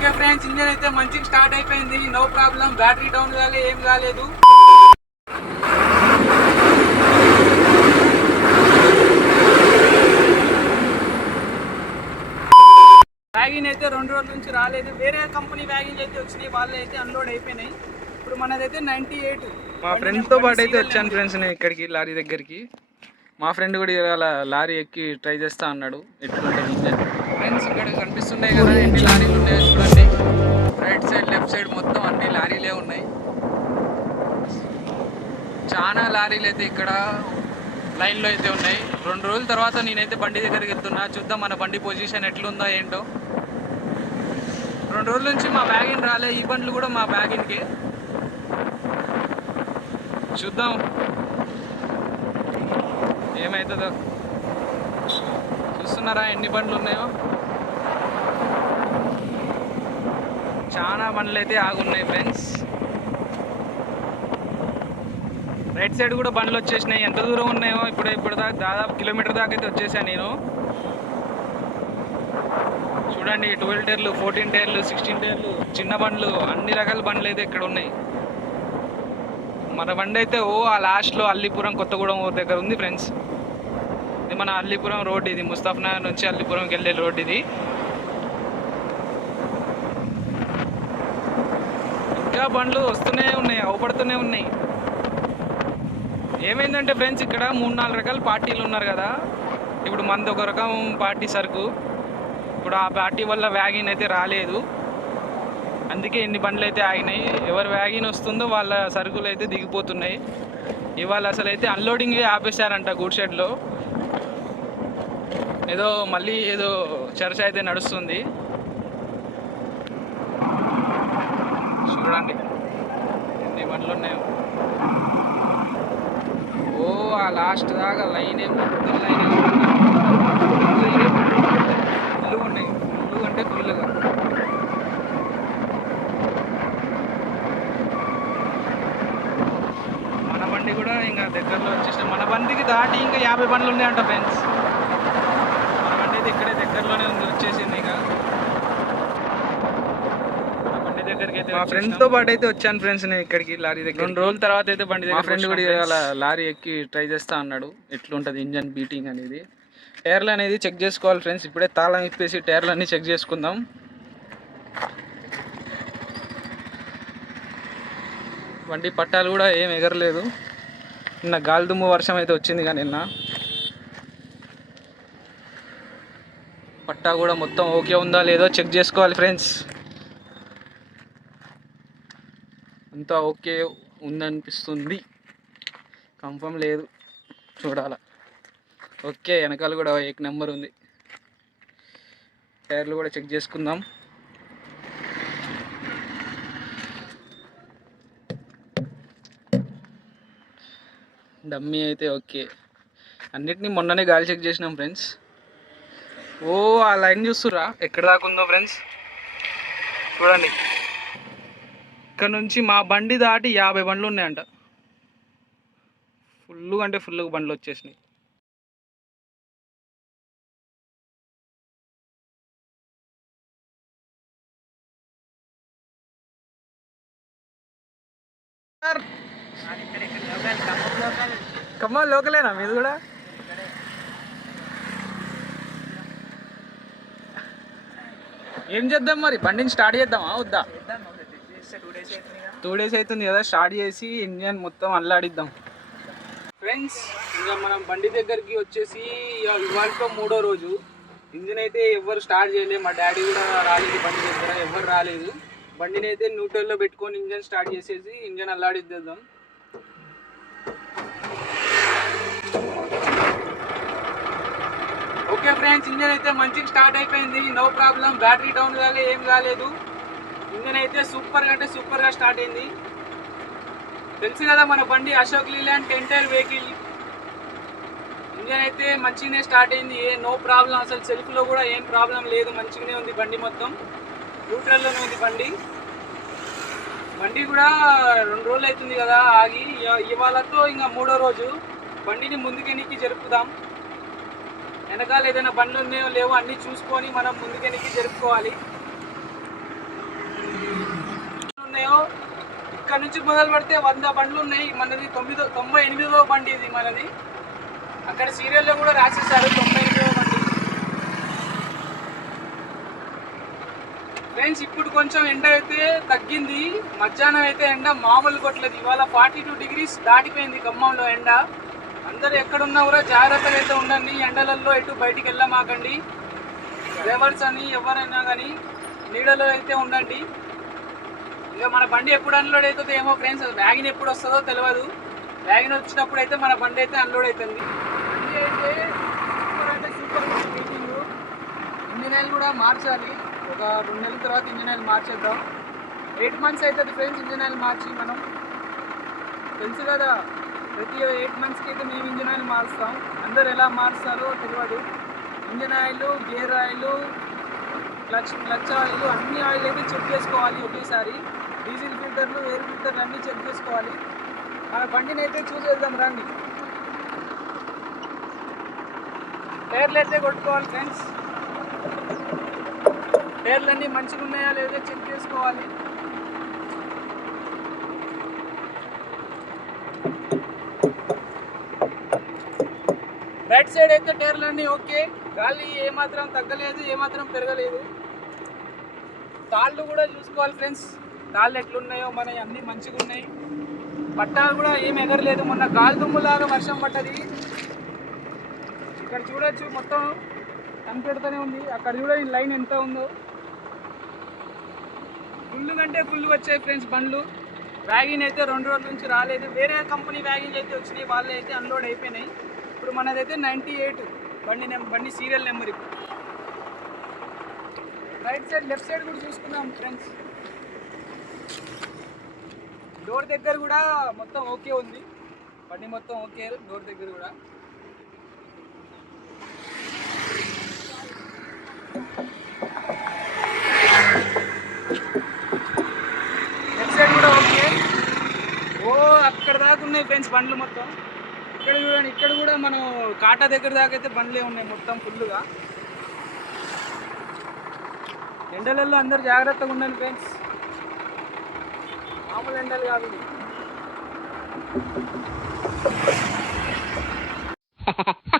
Okay friends engine అయితే మంచిగా start అయిపోయింది. నో ప్రాబ్లం బ్యాటరీ డౌన్ కాలే ఏం కాలేదు. వ్యాగిన్ అయితే రెండు రోజుల నుంచి రాలేదు. వేరే కంపెనీ వ్యాగిన్ అయితే వచ్చినాయి. వాళ్ళు అయితే అన్లోడ్ అయిపోయినాయి. ఇప్పుడు మనదైతే నైన్టీ ఎయిట్ మా ఫ్రెండ్స్తో పాటు అయితే వచ్చాను ఫ్రెండ్స్ నేను ఇక్కడికి లారీ దగ్గరికి. మా ఫ్రెండ్ కూడా ఇవాళ లారీ ఎక్కి ట్రై చేస్తా అన్నాడు. ఎట్లుంటుంది ఇంజన్ ఫ్రెండ్స్ ఇక్కడ కనిపిస్తున్నాయి కదా ఎన్ని లారీలు ఉన్నాయో చూడండి. రైట్ సైడ్ లెఫ్ట్ సైడ్ మొత్తం అన్ని లారీలే ఉన్నాయి. చాలా లారీలు అయితే ఇక్కడ లైన్లో అయితే ఉన్నాయి. రెండు రోజుల తర్వాత నేనైతే బండి దగ్గరికి వెళ్తున్నా. చూద్దాం మన బండి పొజిషన్ ఎట్లుందో ఏంటో. రెండు రోజుల నుంచి మా బ్యాగిన్ రాలే. ఈ బండ్లు కూడా మా బ్యాగిన్కి చూద్దాం. ఏమవుతుందో చూస్తున్నారా ఎన్ని బండ్లు ఉన్నాయో? చాలా బండ్లు అయితే ఆగున్నాయి ఫ్రెండ్స్. రైట్ సైడ్ కూడా బండ్లు వచ్చేసినాయి. ఎంత దూరం ఉన్నాయో ఇప్పుడు ఇప్పుడు దాకా దాదాపు కిలోమీటర్ దాకా అయితే వచ్చేసాను నేను. చూడండి ట్వెల్వ్ టైర్లు ఫోర్టీన్ టైర్లు సిక్స్టీన్ టైర్లు చిన్న బండ్లు అన్ని రకాల బండ్లు అయితే ఇక్కడ ఉన్నాయి. మన బండి అయితే ఓ ఆ లాస్ట్లో అల్లిపురం కొత్తగూడెం ఊరు దగ్గర ఉంది ఫ్రెండ్స్ ఇది మన అల్లిపురం రోడ్ ఇది ముస్తాఫ్నగర్ నుంచి అల్లిపురంకి వెళ్ళే రోడ్ ఇది. ఇంకా బండ్లు వస్తూనే ఉన్నాయి అవపడుతూనే ఉన్నాయి. ఏమైందంటే ఫ్రెండ్స్ ఇక్కడ మూడు నాలుగు రకాల పార్టీలు ఉన్నారు కదా. ఇప్పుడు మనది ఒక రకం పార్టీ సరుకు. ఇప్పుడు ఆ పార్టీ వల్ల వ్యాగిన్ అయితే రాలేదు. అందుకే ఇన్ని బండ్లు అయితే ఆగినాయి ఎవరు వ్యాగిన్ వస్తుందో వాళ్ళ సరుకులు అయితే దిగిపోతున్నాయి. ఇవాళ అసలు అయితే అన్లోడింగ్ ఆపేశారంట గూడ్ షెడ్లో ఏదో మళ్ళీ ఏదో చర్చ అయితే నడుస్తుంది. చూడండి ఎన్ని బండ్లు ఉన్నాయో ఓ ఆ లాస్ట్ దాకా లైన్ మొత్తం లైనే ఫుల్ ఉన్నాయి ఫుల్ అంటే ఫుల్గా మన బండి కూడా ఇంకా దగ్గరలో వచ్చేసి మన బండికి దాటి ఇంకా యాభై బండ్లు ఉన్నాయంట ఫ్రెండ్స్ మన బండి అయితే ఇక్కడే దగ్గరలోనే ఉంది వచ్చేసింది ఇక. బండి దగ్గరికి అయితే మా ఫ్రెండ్తో పాటు అయితే వచ్చాను ఫ్రెండ్స్ నేను ఇక్కడికి లారీ దగ్గర రెండు రోజుల తర్వాత అయితే బండి మా ఫ్రెండ్ కూడా ఇవాళ లారీ ఎక్కి ట్రై చేస్తా అన్నాడు. ఎట్లుంటుంది ఇంజన్ బీటింగ్ అనేది. టైర్లు అనేది చెక్ చేసుకోవాలి ఫ్రెండ్స్ ఇప్పుడే తాళం ఇప్పేసి టైర్లు అన్నీ చెక్ చేసుకుందాం. బండి పట్టాలు కూడా ఏం ఎగరలేదు. నిన్న గాలి దుమ్ము వర్షం అయితే వచ్చింది కానీ నిన్న. పట్టా కూడా మొత్తం ఓకే ఉందా లేదో చెక్ చేసుకోవాలి ఫ్రెండ్స్. అంతా ఓకే ఉందనిపిస్తుంది. కన్ఫర్మ్ లేదు. చూడాల. ఓకే వెనకాల కూడా ఏక్ నెంబర్ ఉంది. టైర్లు కూడా చెక్ చేసుకుందాం. డమ్మీ అయితే ఓకే. అన్నిటినీ మొన్ననే గాలి చెక్ చేసినాం ఫ్రెండ్స్. ఓ ఆ లైన్ చూస్తురా ఎక్కడ దాకా ఉందో ఫ్రెండ్స్? చూడండి. ఇక్కడ నుంచి మా బండి దాటి యాభై బండ్లు ఉన్నాయంట. ఫుల్ అంటే ఫుల్ బండ్లు వచ్చేసినాయి. ఖమ్మం లోకలేనా? మీది కూడా? ఏం చేద్దాం మరి? బండిని స్టార్ట్ చేద్దామా? వద్దా? టూ డేస్ అవుతుంది కదా. స్టార్ట్ చేసి ఇంజన్ మొత్తం అల్లాడిద్దాం. ఫ్రెండ్స్ ఇంకా మనం బండి దగ్గరికి వచ్చేసి ఇవాళతో మూడో రోజు. ఇంజన్ అయితే ఎవరు స్టార్ట్ చేయలేదు మా డాడీ కూడా రాలేదు బండి దగ్గర ఎవరు రాలేదు. బండిని అయితే న్యూట్రల్లో పెట్టుకొని ఇంజన్ స్టార్ట్ చేసేసి ఇంజన్ అల్లాడిద్దాం. ఓకే ఫ్రెండ్స్ ఇంజన్ అయితే మంచిగా స్టార్ట్ అయిపోయింది. నో ప్రాబ్లం బ్యాటరీ డౌన్ కాలే ఏం కాలేదు. ఇంజన్ అయితే సూపర్ అంటే సూపర్గా స్టార్ట్ అయింది. తెలుసు కదా మన బండి Ashok Leyland ten vehicle. Engine అయితే మంచిగానే స్టార్ట్ అయింది. ఏ నో ప్రాబ్లం అసలు సెల్ఫ్లో కూడా ఏం ప్రాబ్లం లేదు. మంచిగానే ఉంది బండి మొత్తం. న్యూట్రల్లోనే ఉంది బండి. బండి కూడా రెండు రోజులు అవుతుంది కదా ఆగి. ఇవాళతో ఇంకా మూడో రోజు. బండిని ముందుకెనికి జరుపుదాం. వెనకాల ఏదైనా బండ్లు ఉన్నాయో లేవో అన్నీ చూసుకొని మనం ముందుకెనికి జరుపుకోవాలి. ఉన్నాయో ఇక్కడ నుంచి మొదలు పెడితే వంద బండ్లు ఉన్నాయి. మనది తొమ్మిదో తొంభై ఎనిమిదో బండి ఇది మనది. అక్కడ సీరియల్లో కూడా రాసేసారు తొంభై ఎనిమిదో బండి. ఫ్రెండ్స్ ఇప్పుడు కొంచెం ఎండ అయితే తగ్గింది. మధ్యాహ్నం అయితే ఎండ మామూలు కొట్టలేదు. ఇవాళ ఫార్టీ టూ డిగ్రీస్ దాటిపోయింది ఖమ్మంలో ఎండ. అందరు ఎక్కడున్నా కూడా జాగ్రత్తగా అయితే ఉండండి. ఎండలలో ఎటు బయటికి వెళ్ళమాకండి. డ్రైవర్స్ అని ఎవరైనా కానీ నీడలో అయితే ఉండండి. ఇక మన బండి ఎప్పుడు అన్లోడ్ అవుతుందో ఏమో ఫ్రెండ్స్ వ్యాగిన్ ఎప్పుడు వస్తుందో తెలియదు వ్యాగిన్ వచ్చినప్పుడు అయితే మన బండి అయితే అన్లోడ్ అవుతుంది. బండి అయితే సూపర్ అంటే సూపర్ మీటింగ్ ఇంజిన్ ఆయిల్ కూడా మార్చాలి. ఒక రెండు నెలల తర్వాత ఇంజిన్ ఆయిల్ మార్చేద్దాం. ఎయిట్ మంత్స్ అవుతుంది ఫ్రెండ్స్ ఇంజిన్ ఆయిల్ మార్చి మనం. తెలుసు కదా? ప్రతి ఎయిట్ మంత్స్కి అయితే మేము ఇంజిన్ ఆయిల్ మారుస్తాం. అందరు ఎలా మారుస్తారో తెలియదు engine oil gear oil clutch clutch oil అన్ని ఆయిల్ అయితే చెక్ చేసుకోవాలి ఒకేసారి. డీజిల్ ఫిల్టర్లు ఎయిర్ ఫిల్టర్లు అన్నీ చెక్ చేసుకోవాలి. మన బండిని అయితే చూసేద్దాం రండి. టైర్లు అయితే కొట్టుకోవాలి ఫ్రెండ్స్. టైర్లన్నీ మంచిగా ఉన్నాయా లేదో చెక్ చేసుకోవాలి. రైట్ సైడ్ అయితే టైర్లు అన్ని ఓకే. గాలి ఏమాత్రం తగ్గలేదు ఏమాత్రం పెరగలేదు. తాళ్ళు కూడా చూసుకోవాలి ఫ్రెండ్స్. తాళ్ళు ఎట్లున్నాయో మన అన్నీ మంచిగా ఉన్నాయి. పట్టాలు కూడా ఏం ఎగరలేదు. మొన్న గాలి దుమ్ములాగా వర్షం పడ్డది. ఇక్కడ చూడొచ్చు మొత్తం కనిపెడుతూనే ఉంది. అక్కడ చూడండి లైన్ ఎంత ఉందో. ఫుల్లు కంటే ఫుల్ వచ్చాయి ఫ్రెండ్స్ బండ్లు. వ్యాగిన్ అయితే రెండు రోజుల నుంచి రాలేదు. వేరే కంపెనీ వ్యాగిన్ అయితే వచ్చినాయి. వాళ్ళు అయితే అన్లోడ్ అయిపోయినాయి. ఇప్పుడు మనదైతే నైంటీ ఎయిట్ బండి నెంబర్ బండి సీరియల్ నెంబర్ ఇప్పుడు. రైట్ సైడ్ లెఫ్ట్ సైడ్ కూడా చూసుకున్నాం ఫ్రెండ్స్. డోర్ దగ్గర కూడా మొత్తం ఓకే ఉంది. బండి మొత్తం ఓకే డోర్ దగ్గర కూడా. లెఫ్ట్ సైడ్ కూడా ఓకే. ఓ అక్కడ దాకా ఉన్నాయి ఫ్రెండ్స్ బండ్లు మొత్తం. ఇక్కడ చూడండి ఇక్కడ కూడా మనం కాటా దగ్గర దాకా అయితే బండ్లే ఉన్నాయి మొత్తం ఫుల్గా ఎండలలో అందరు జాగ్రత్తగా ఉండండి ఫ్రెండ్స్ మామూలు ఎండలు కాదు ఇవి.